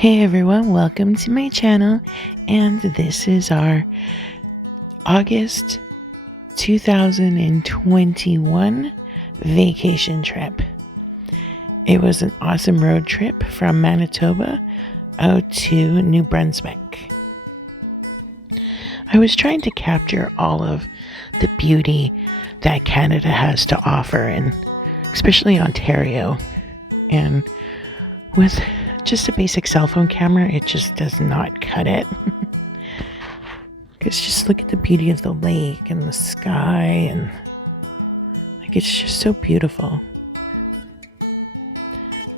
Hey everyone, welcome to my channel, and this is our August 2021 vacation trip. It was an awesome road trip from Manitoba out to New Brunswick. I was trying to capture all of the beauty that Canada has to offer, and especially Ontario, and with just a basic cell phone camera, it just does not cut it. Because just look at the beauty of the lake and the sky, and it's just so beautiful.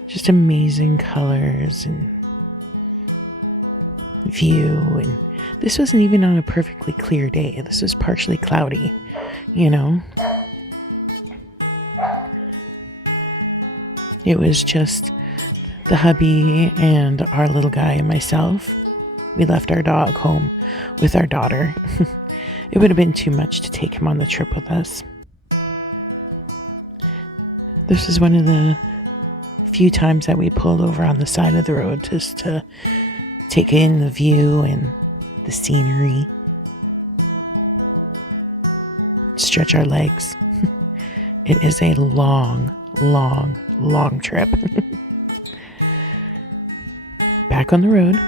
Just amazing colors and view. And this wasn't even on a perfectly clear day. This was partially cloudy, It was just the hubby and our little guy and myself. We left our dog home with our daughter. It would have been too much to take him on the trip with us. This is one of the few times that we pulled over on the side of the road just to take in the view and the scenery. Stretch our legs. It is a long trip. Back on the road.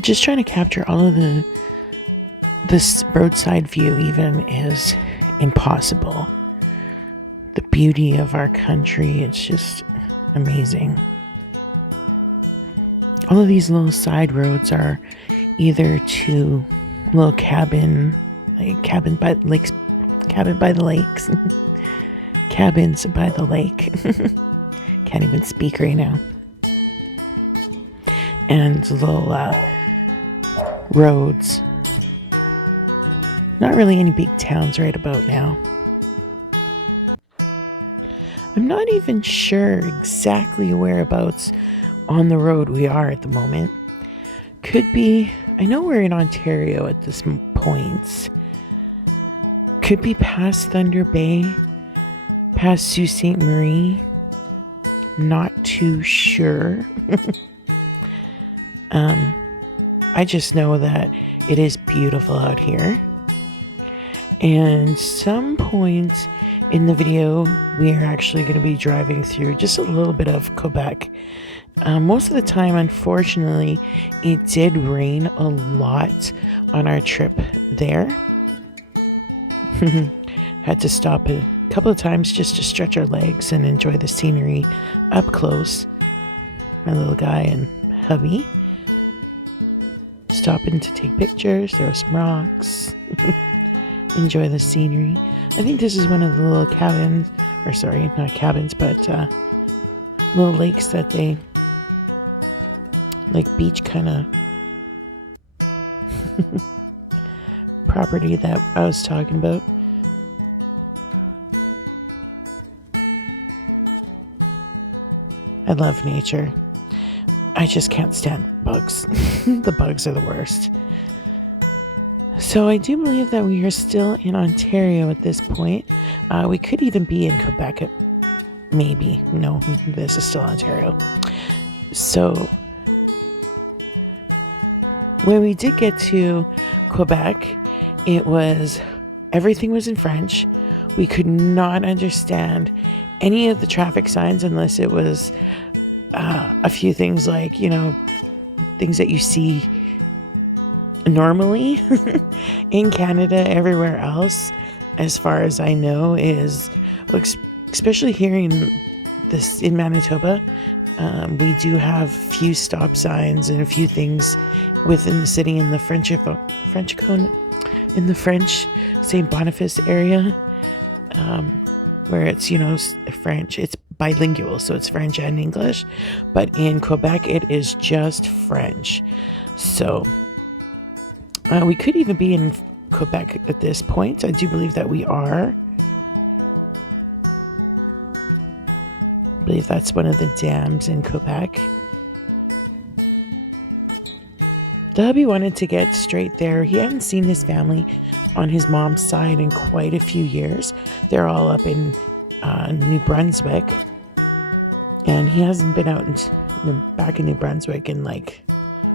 Just trying to capture all of this roadside view even is impossible. The beauty of our country, it's just amazing. All of these little side roads are either to little cabin by the lakes. Cabins by the lake. Can't even speak right now. And little roads. Not really any big towns right about now. I'm not even sure exactly whereabouts on the road we are at the moment. Could be, I know we're in Ontario at this point. Could be past Thunder Bay, past Sault Ste. Marie. Not too sure. I just know that it is beautiful out here. And some point in the video, we are actually going to be driving through just a little bit of Quebec. Most of the time, unfortunately, it did rain a lot on our trip there. Had to stop a couple of times just to stretch our legs and enjoy the scenery up close. My little guy and hubby stopping to take pictures, throw some rocks, enjoy the scenery. I think this is one of the little cabins, or sorry, not cabins, but little lakes that they, like beach kind of property that I was talking about. I love nature. I just can't stand bugs. The bugs are the worst. So I do believe that we are still in Ontario at this point. We could even be in Quebec. Maybe. No, this is still Ontario. So when we did get to Quebec, everything was in French. We could not understand any of the traffic signs unless it was a few things like, things that you see normally in Canada. Everywhere else, as far as I know, is, especially here in Manitoba, we do have few stop signs and a few things within the city in the French St. Boniface area, where it's, French. It's bilingual, so it's French and English. But in Quebec, it is just French. So we could even be in Quebec at this point. I do believe that we are. I believe that's one of the dams in Quebec. The hubby wanted to get straight there. He hadn't seen his family on his mom's side in quite a few years. They're all up in New Brunswick. And he hasn't been out back in New Brunswick in like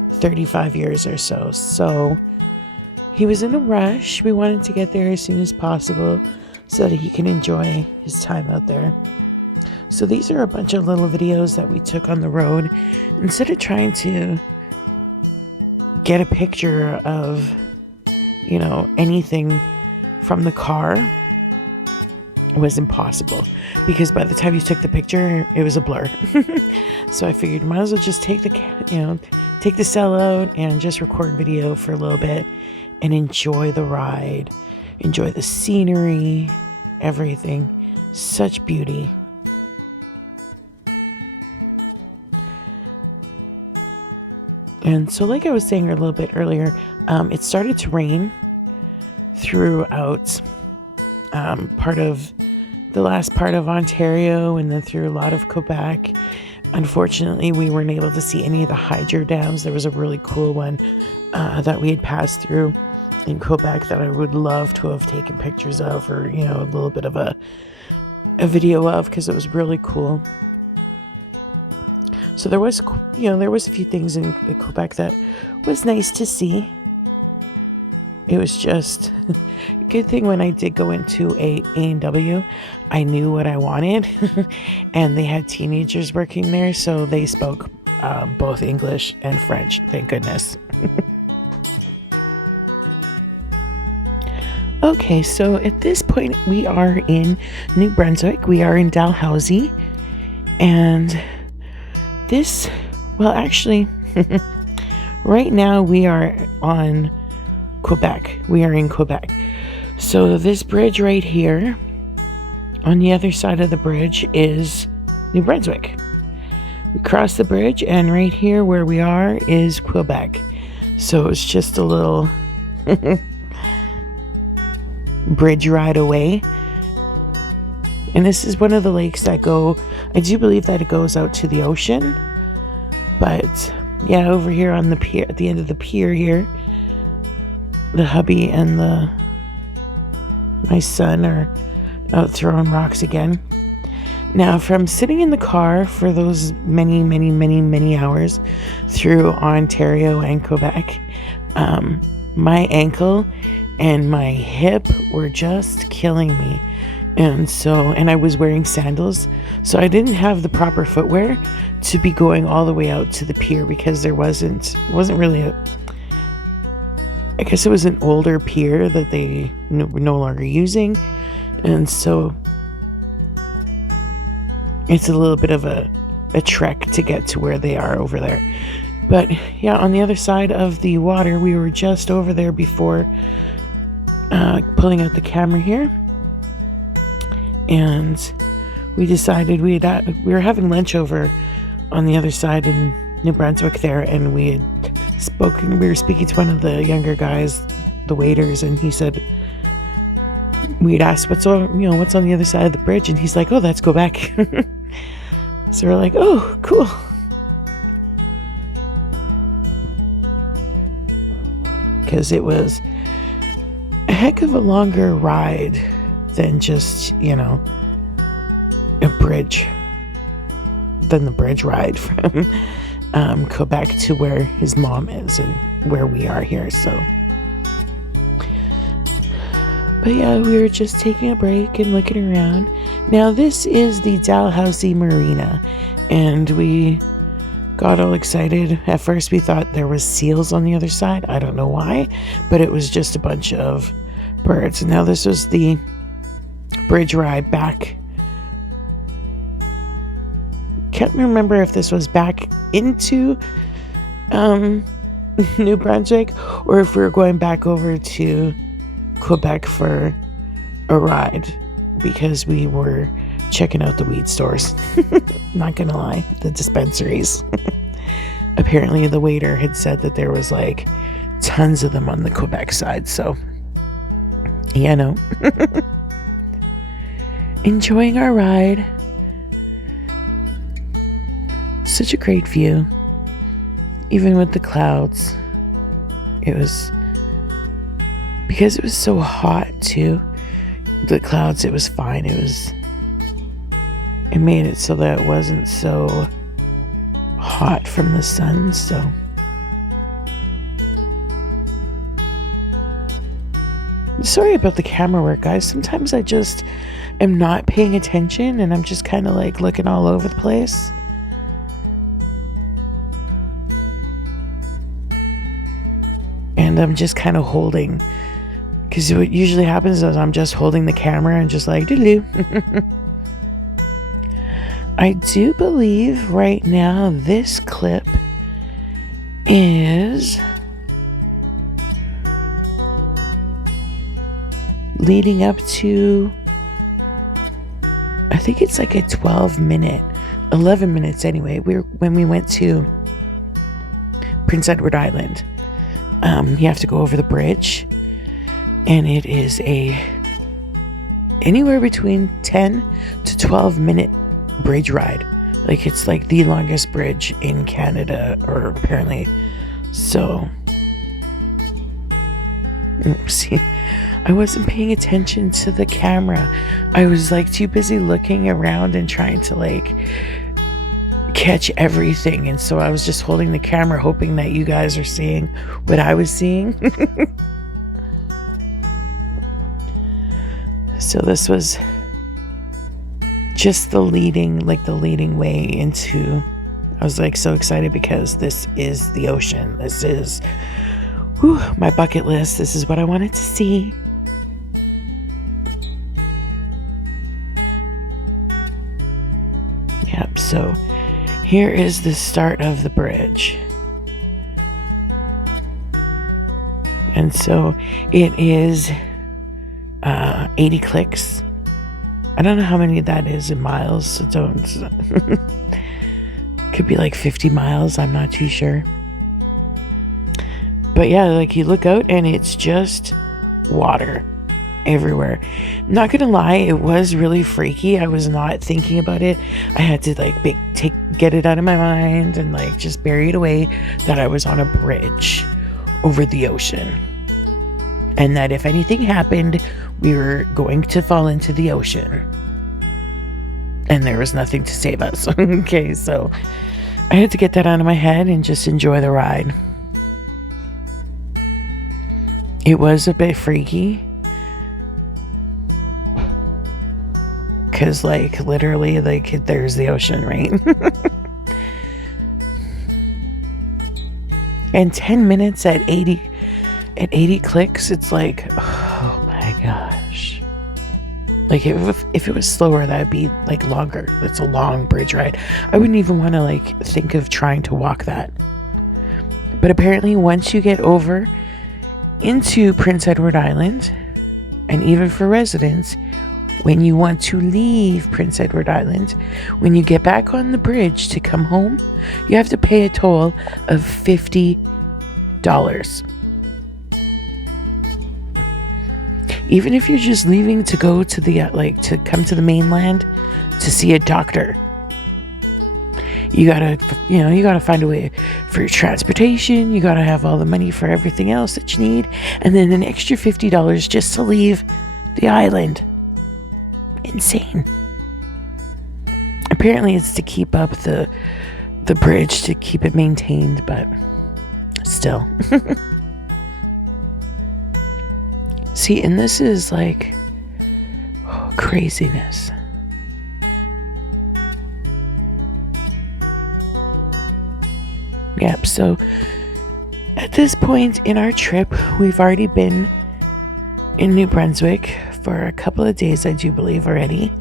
35 years or so. So he was in a rush. We wanted to get there as soon as possible so that he can enjoy his time out there. So these are a bunch of little videos that we took on the road. Instead of trying to get a picture of, anything from the car, it was impossible, because by the time you took the picture, it was a blur. So I figured might as well just take the cell out and just record video for a little bit and enjoy the ride, enjoy the scenery, everything. Such beauty. And so like I was saying a little bit earlier, it started to rain throughout part of the last part of Ontario and then through a lot of Quebec. Unfortunately, we weren't able to see any of the hydro dams. There was a really cool one that we had passed through in Quebec that I would love to have taken pictures of, or a little bit of a video of, because it was really cool. So there was a few things in Quebec that was nice to see. It was just a good thing when I did go into A&W, I knew what I wanted, and they had teenagers working there, so they spoke both English and French, thank goodness. Okay, so at this point we are in New Brunswick. We are in Dalhousie, and right now we are on Quebec. We are in Quebec. So this bridge right here, on the other side of the bridge is New Brunswick. We cross the bridge, and right here where we are is Quebec. So it's just a little bridge ride away. And this is one of the lakes that I do believe that it goes out to the ocean. But yeah, over here on the pier, at the end of the pier here, the hubby and my son are out throwing rocks again. Now, from sitting in the car for those many, many, many, many hours through Ontario and Quebec, my ankle and my hip were just killing me. And I was wearing sandals, so I didn't have the proper footwear to be going all the way out to the pier, because there wasn't really I guess it was an older pier that they were no longer using, and so it's a little bit of a trek to get to where they are over there. But yeah, on the other side of the water, we were just over there before pulling out the camera here. And we decided we were having lunch over on the other side in New Brunswick there, and we were speaking to one of the younger guys, the waiters, and he said, we'd asked what's on the other side of the bridge, and he's like, oh, that's Quebec. So we're like, oh, cool. Because it was a heck of a longer ride than just, a bridge, than the bridge ride from Quebec to where his mom is and where we are here. So, but yeah, we were just taking a break and looking around. Now, this is the Dalhousie Marina, and we got all excited. At first, we thought there was seals on the other side. I don't know why, but it was just a bunch of birds. And now this was the bridge ride back. Can't remember if this was back into New Brunswick, or if we were going back over to Quebec for a ride, because we were checking out the weed stores. Not gonna lie, the dispensaries. Apparently the waiter had said that there was like tons of them on the Quebec side, so no. Enjoying our ride. Such a great view, even with the clouds. It was, because it was so hot too, the clouds, it was fine. It was it made it so that it wasn't so hot from the sun, so sorry about the camera work, guys. Sometimes I just am not paying attention and I'm just kind of like looking all over the place. And I'm just kind of holding, because what usually happens is I'm just holding the camera and just like doo-doo. I do believe right now this clip is leading up to, I think it's like a 11 minutes anyway. When we went to Prince Edward Island, you have to go over the bridge, and it is anywhere between 10 to 12 minute bridge ride. Like, it's like the longest bridge in Canada, or apparently. So see, I wasn't paying attention to the camera. I was like too busy looking around and trying to like catch everything, and so I was just holding the camera hoping that you guys are seeing what I was seeing. So this was just the leading way into, I was like so excited because this is the ocean. This is my bucket list. This is what I wanted to see. Yep, so here is the start of the bridge. And so it is 80 clicks. I don't know how many that is in miles, so don't could be like 50 miles, I'm not too sure. But yeah, like you look out and it's just water everywhere. Not gonna lie, it was really freaky. I was not thinking about it. I had to like get it out of my mind and like just bury it away that I was on a bridge over the ocean, and that if anything happened, we were going to fall into the ocean and there was nothing to save us. Okay, so I had to get that out of my head and just enjoy the ride. It was a bit freaky, because like literally like there's the ocean, right? And 10 minutes at 80 clicks, it's like, oh my gosh. Like if it was slower, that would be like longer. It's a long bridge ride. I wouldn't even want to like think of trying to walk that. But apparently once you get over into Prince Edward Island, and even for residents, when you want to leave Prince Edward Island, when you get back on the bridge to come home, you have to pay a toll of $50. Even if you're just leaving to go to the to come to the mainland to see a doctor, you gotta find a way for your transportation. You gotta have all the money for everything else that you need, and then an extra $50 just to leave the island. Insane. Apparently it's to keep up the bridge, to keep it maintained, but still. See, and this is like craziness. Yep, so at this point in our trip, we've already been in New Brunswick for a couple of days, I do believe already.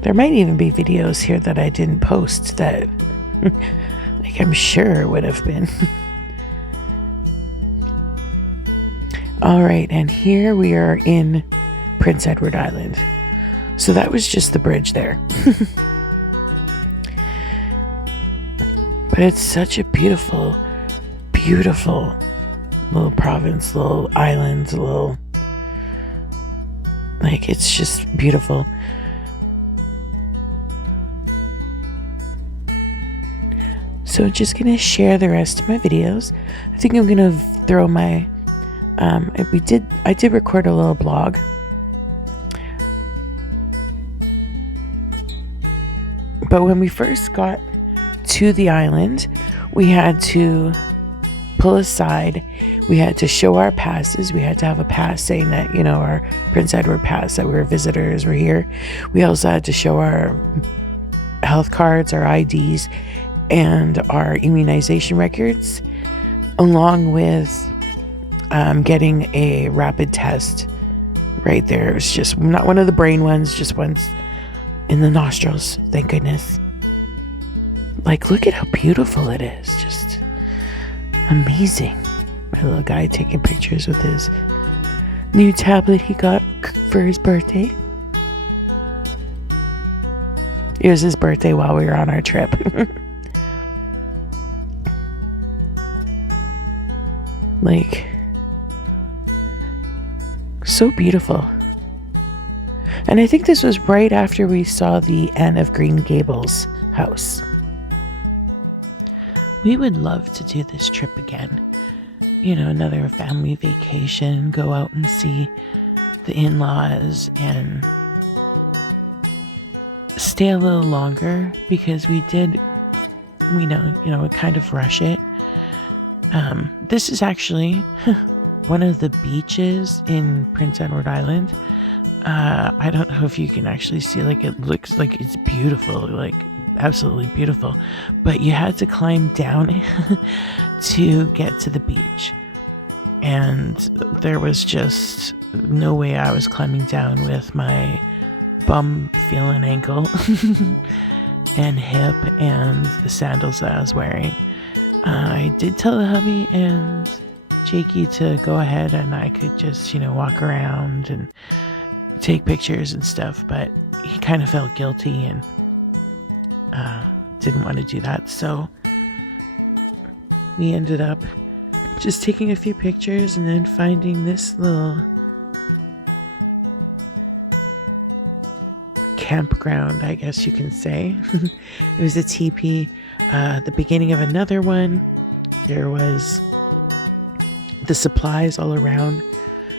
There might even be videos here that I didn't post that like I'm sure would have been. All right, and here we are in Prince Edward Island. So that was just the bridge there. But it's such a beautiful, beautiful little province, little island, like it's just beautiful. So just gonna share the rest of my videos. I think I'm gonna throw my I did record a little blog. But when we first got to the island, we had to pull aside. We had to show our passes. We had to have a pass saying that, our Prince Edward pass, that we were visitors, we're here. We also had to show our health cards, our IDs, and our immunization records, along with getting a rapid test right there. It was just not one of the brain ones, just ones in the nostrils, thank goodness. Like, look at how beautiful it is. Just amazing. My little guy taking pictures with his new tablet he got for his birthday. It was his birthday while we were on our trip. Like, so beautiful. And I think this was right after we saw the Anne of Green Gables house. We would love to do this trip again. Another family vacation, go out and see the in-laws and stay a little longer, because we did, kind of rush it. This is actually one of the beaches in Prince Edward Island. I don't know if you can actually see, it looks like it's beautiful, absolutely beautiful, but you had to climb down to get to the beach, and there was just no way I was climbing down with my bum feeling ankle and hip and the sandals that I was wearing. I did tell the hubby and Jakey to go ahead and I could just walk around and take pictures and stuff, but he kind of felt guilty and didn't want to do that, so we ended up just taking a few pictures and then finding this little campground, I guess you can say. It was a teepee. The beginning of another one, there was the supplies all around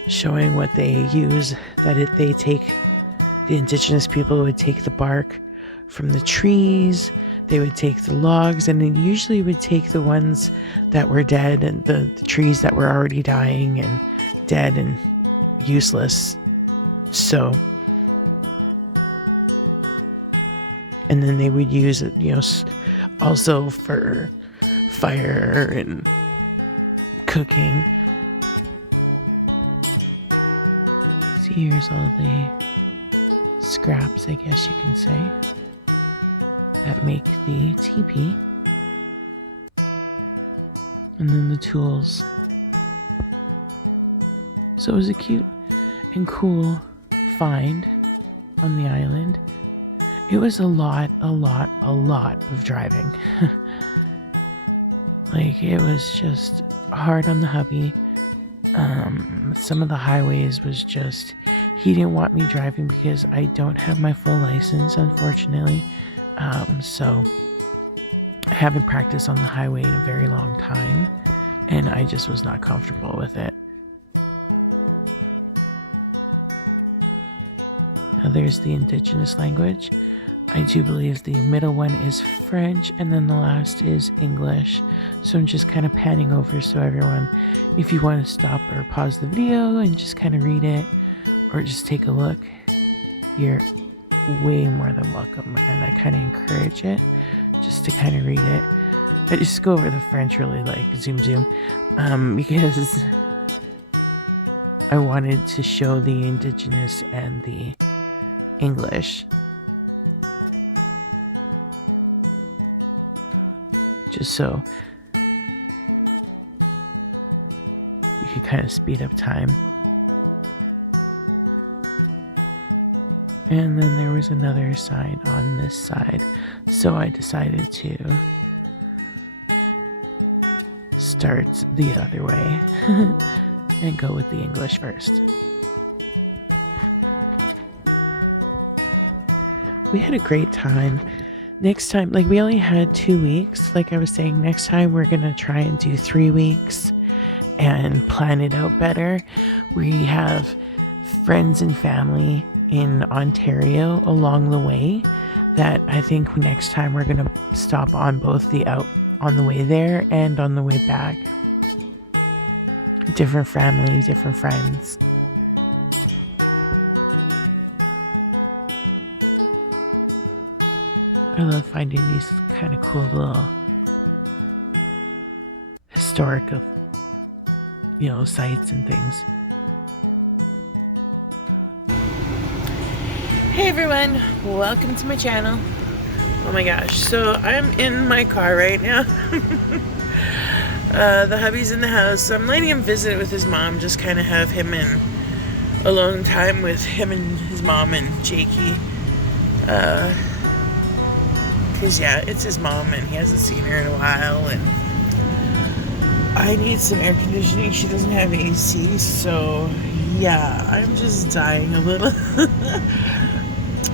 showing what they use, the indigenous people would take the bark from the trees, they would take the logs, and they usually would take the ones that were dead and the trees that were already dying and dead and useless. So, and then they would use it, also for fire and cooking. So here's all the scraps, I guess you can say, that make the teepee. And then the tools. So it was a cute and cool find on the island. It was a lot of driving. It was just hard on the hubby. Some of the highways was just, he didn't want me driving because I don't have my full license, unfortunately. So I haven't practiced on the highway in a very long time, and I just was not comfortable with it. Now there's the indigenous language. I do believe the middle one is French, and then the last is English. So I'm just kind of panning over, so everyone, if you want to stop or pause the video and just kind of read it, or just take a look, you're way more than welcome, and I kind of encourage it just to kind of read it. I just go over the French really zoom because I wanted to show the indigenous and the English, just so you could kind of speed up time. And then there was another sign on this side, so I decided to start the other way and go with the English first. We had a great time. Next time, we only had 2 weeks. Like I was saying, next time we're gonna try and do 3 weeks. and plan it out better. We have friends and family in Ontario along the way that I think next time we're gonna stop on both on the way there and on the way back. Different family, different friends. I love finding these kind of cool little historical, sites and things. Hey everyone, welcome to my channel. Oh my gosh, so I'm in my car right now. The hubby's in the house, so I'm letting him visit with his mom, just kind of have him in alone time with him and his mom and Jakey. Because yeah, it's his mom and he hasn't seen her in a while, and I need some air conditioning. She doesn't have AC, so yeah, I'm just dying a little.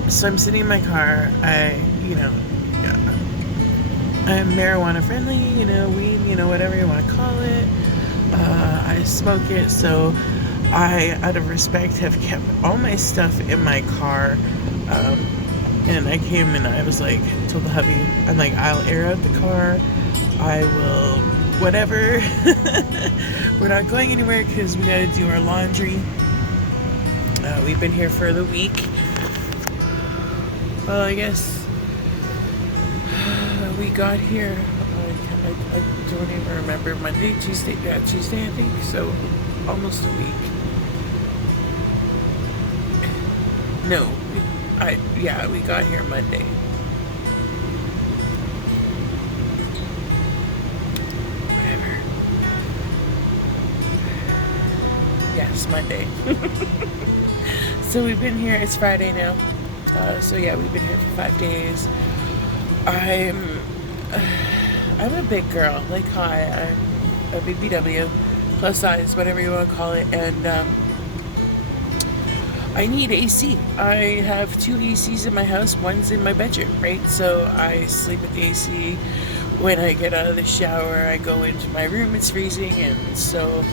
So I'm sitting in my car. I'm marijuana friendly, weed, whatever you want to call it. I smoke it, so I, out of respect, have kept all my stuff in my car. And I came and I was like, told the hubby, I'm like, I'll air out the car. I will, whatever. We're not going anywhere because we got to do our laundry. We've been here for the week. Well, I guess we got here, I don't even remember, Monday, Tuesday, Tuesday I think, so almost a week. No, we got here Monday. Whatever. Yes, Monday. So we've been here, it's Friday now. So yeah, we've been here for 5 days. I'm a big girl, like hi, I'm a big BW, plus size, whatever you want to call it, and I need AC. I have 2 ACs in my house, one's in my bedroom, right? So I sleep with the AC. When I get out of the shower, I go into my room, it's freezing, and so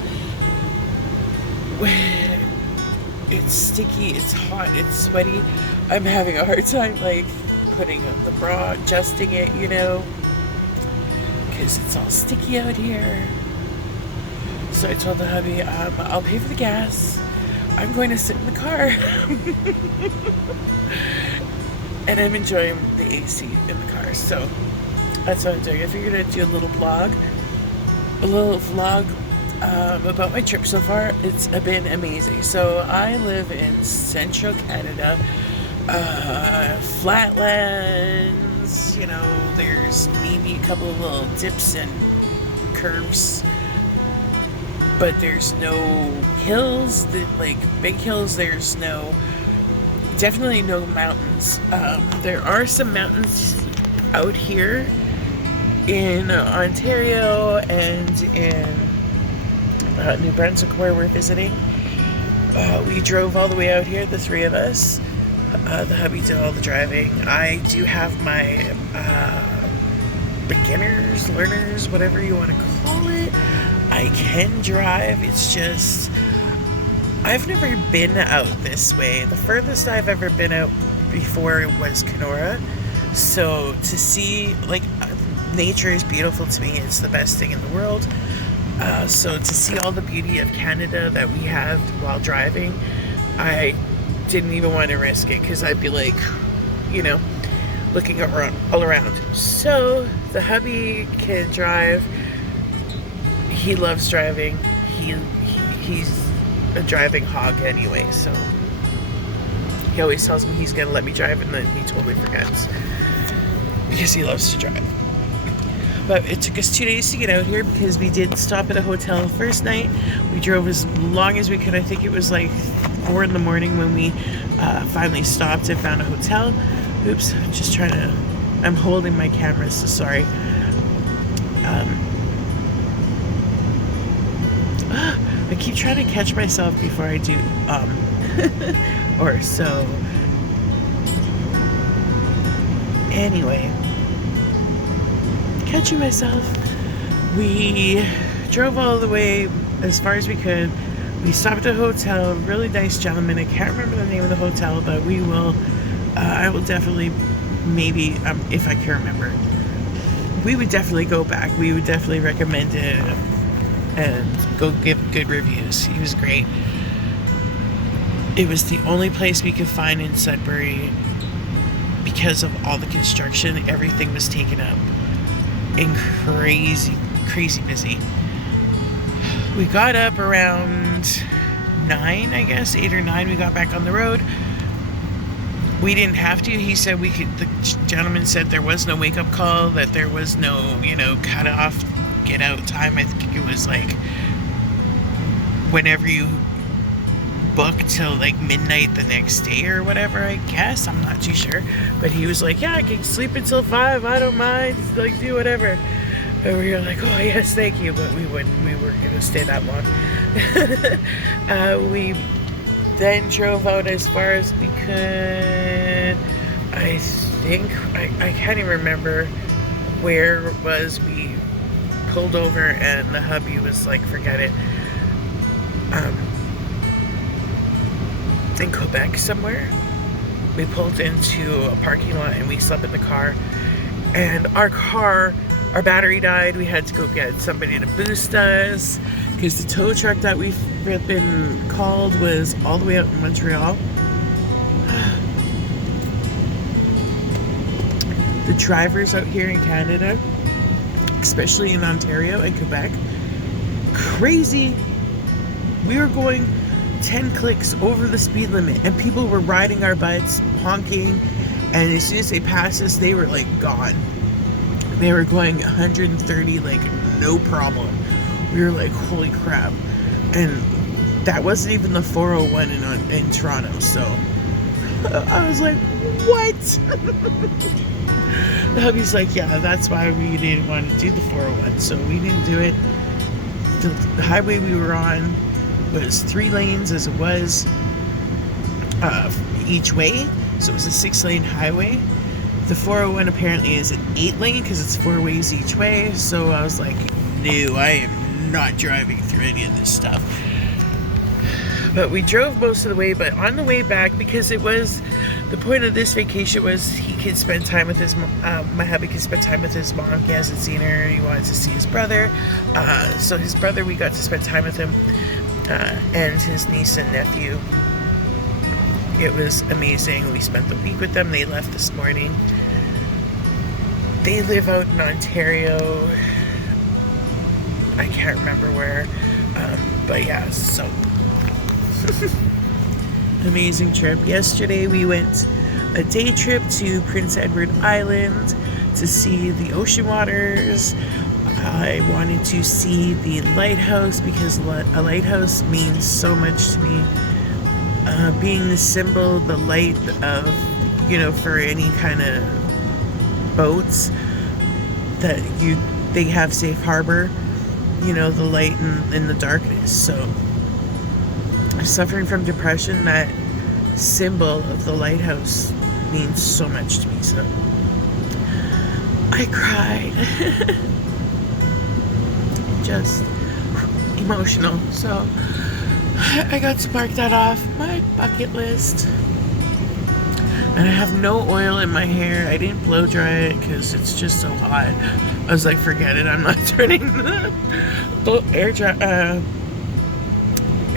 it's sticky, it's hot, it's sweaty. I'm having a hard time, like, putting up the bra, adjusting it, because it's all sticky out here. So I told the hubby, I'll pay for the gas. I'm going to sit in the car. And I'm enjoying the AC in the car, so that's what I'm doing. I figured I'd do a little vlog about my trip so far. It's been amazing. So I live in central Canada, flatlands, there's maybe a couple of little dips and curves, but there's no hills, like big hills. There's definitely no mountains. There are some mountains out here in Ontario and in New Brunswick where we're visiting. We drove all the way out here, the 3 of us. The hubby did all the driving. I do have my beginners, learners, whatever you want to call it. I can drive. It's just I've never been out this way. The furthest I've ever been out before was Kenora. So to see, like, nature is beautiful to me. It's the best thing in the world. So to see all the beauty of Canada that we have while driving, I didn't even want to risk it because I'd be like, looking around, all around. So the hubby can drive. He loves driving. He's a driving hog anyway, so he always tells me he's gonna let me drive and then he totally forgets because he loves to drive. But it took us 2 days to get out here because we did stop at a hotel the first night. We drove as long as we could. I think it was like 4 in the morning when we finally stopped and found a hotel. Oops, I'm holding my camera, so sorry. I keep trying to catch myself before I do, or so. Anyway, catching myself. We drove all the way as far as we could. We stopped at a hotel, really nice gentleman. I can't remember the name of the hotel, but we will, I will definitely, maybe, if I can remember, we would definitely go back. We would definitely recommend it and go give good reviews. He was great. It was the only place we could find in Sudbury because of all the construction. Everything was taken up and crazy busy. We got up around 9, I guess, 8 or 9. We got back on the road. We didn't have to. He said we could. The gentleman said there was no wake-up call, that there was no, cut off, get out time. I think it was like whenever you book till like midnight the next day or whatever, I guess. I'm not too sure. But he was like, yeah, I can sleep until 5. I don't mind. Like, do whatever. And we were like, oh, yes, thank you. But we weren't going to stay that long. We then drove out as far as we could. I think, I can't even remember where it was. We pulled over and the hubby was like, forget it. In Quebec somewhere. We pulled into a parking lot and we slept in the car. And our battery died. We had to go get somebody to boost us because the tow truck that we've been called was all the way out in Montreal. The drivers out here in Canada, especially in Ontario and Quebec, crazy. We were going 10 clicks over the speed limit and people were riding our butts, honking, and as soon as they passed us, they were like gone. They were going 130, like, no problem. We were like, holy crap. And that wasn't even the 401 in Toronto, so I was like, what? The hubby's like, yeah, that's why we didn't want to do the 401, so we didn't do it. The highway we were on was 3 lanes as it was each way, so it was a 6-lane highway. The 401 apparently is an 8-lane because it's 4 ways each way. So I was like, no, I am not driving through any of this stuff. But we drove most of the way, but on the way back, because it was, the point of this vacation was he could spend time with his, my hubby could spend time with his mom. He hasn't seen her. He wanted to see his brother. So his brother, we got to spend time with him, and his niece and nephew. It was amazing. We spent the week with them. They left this morning. They live out in Ontario. I can't remember where. But yeah, so amazing trip. Yesterday we went a day trip to Prince Edward Island to see the ocean waters. I wanted to see the lighthouse because a lighthouse means so much to me. Being the symbol, the light of, for any kind of boats that they have safe harbor, the light in the darkness. So suffering from depression, that symbol of the lighthouse means so much to me. So I cried. Just emotional. So I got to mark that off my bucket list. And I have no oil in my hair. I didn't blow dry it because it's just so hot. I was like, forget it. I'm not turning the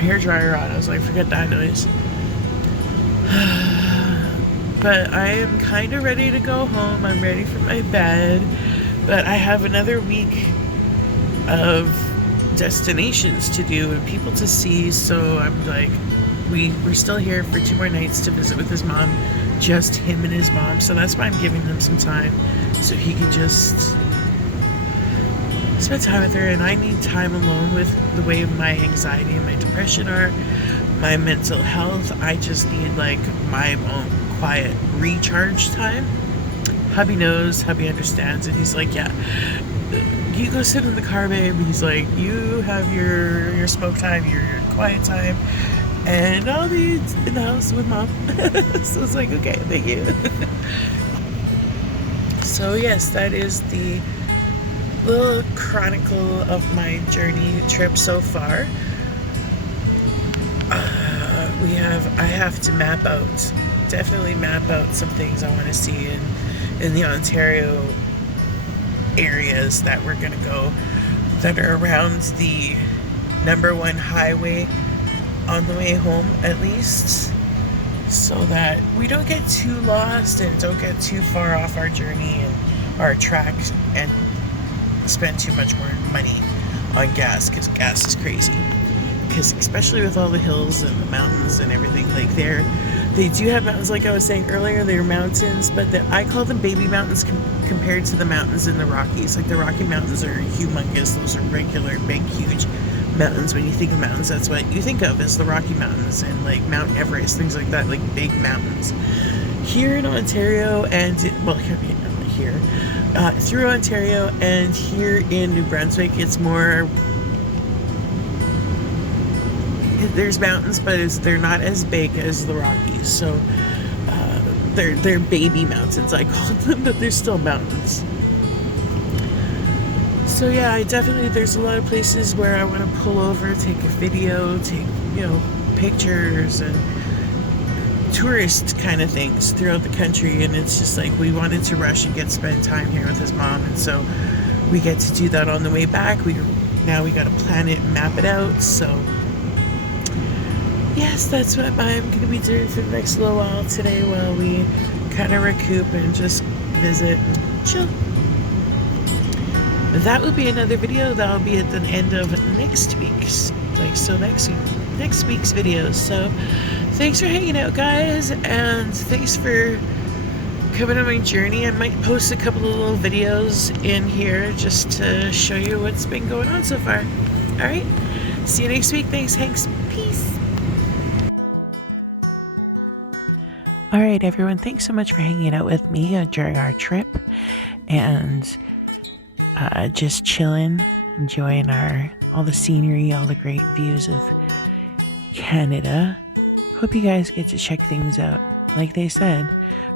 hair dryer on. I was like, forget that noise. But I am kind of ready to go home. I'm ready for my bed. But I have another week of destinations to do and people to see. So I'm like, we're still here for 2 more nights to visit with his mom. Just him and his mom. So that's why I'm giving him some time so he could just spend time with her. And I need time alone with the way my anxiety and my depression are, my mental health. I just need like my own quiet recharge time. Hubby knows, hubby understands, and he's like, yeah, you go sit in the car, babe. He's like, you have your smoke time, your quiet time, and I'll be in the house with mom. So it's like, okay, thank you. So yes, that is the little chronicle of my journey trip so far. I have to definitely map out some things I want to see in the Ontario areas that we're gonna go, that are around the #1 highway on the way home, at least, so that we don't get too lost and don't get too far off our journey and our track and spend too much more money on gas, because gas is crazy. Because especially with all the hills and the mountains and everything, like they do have mountains, like I was saying earlier, they're mountains, but I call them baby mountains compared to the mountains in the Rockies. Like the Rocky Mountains are humongous. Those are regular, big, huge mountains. When you think of mountains, that's what you think of, is the Rocky Mountains and like Mount Everest, things like that, like big mountains. Here in Ontario and, well, here, through Ontario and here in New Brunswick, it's more, there's mountains, but they're not as big as the Rockies. So they're baby mountains, I call them, but they're still mountains. So yeah, there's a lot of places where I want to pull over, take a video, take, pictures and tourist kind of things throughout the country. And it's just like, we wanted to rush and spend time here with his mom, and so we get to do that on the way back. Now we got to plan it and map it out. So yes, that's what I'm going to be doing for the next little while today, while we kind of recoup and just visit and chill. That will be another video. That'll be at the end of next week's, next week's videos. So thanks for hanging out, guys, and thanks for coming on my journey. I might post a couple of little videos in here just to show you what's been going on so far. All right, see you next week. Thanks, Hanks. Peace. All right, everyone, thanks so much for hanging out with me during our trip and just chilling, enjoying all the scenery, all the great views of Canada. Hope you guys get to check things out. Like they said,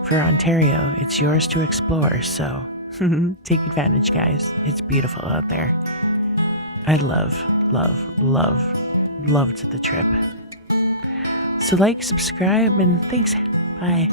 for Ontario, it's yours to explore, so take advantage, guys. It's beautiful out there. I loved the trip. So like, subscribe, and thanks. Bye.